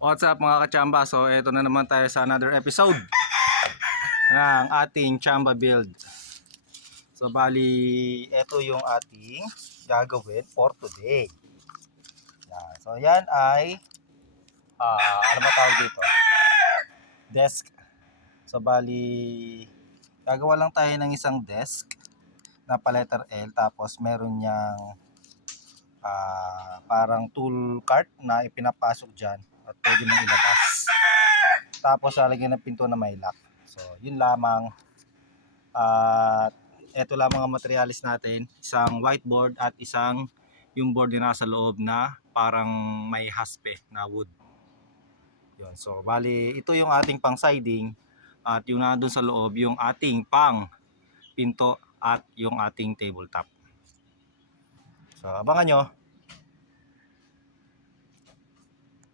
What's up mga kachamba? So eto na naman tayo sa another episode ng ating chamba build. So bali, eto yung ating gagawin for today. Yan. So yan ay ano ba tawag dito? Desk. So bali, gagawa lang tayo ng isang desk na pa letter L, tapos meron niyang parang tool cart na ipinapasok dyan at pwede mong ilabas. Tapos lalagyan ng pinto na may lock. So yun lamang. At eto lang mga materialis natin, isang whiteboard at isang yung board na nasa loob na parang may haspe na wood. Yun. So bali, ito yung ating pang siding at yung nandun sa loob yung ating pang pinto at yung ating tabletop. So abangan nyo.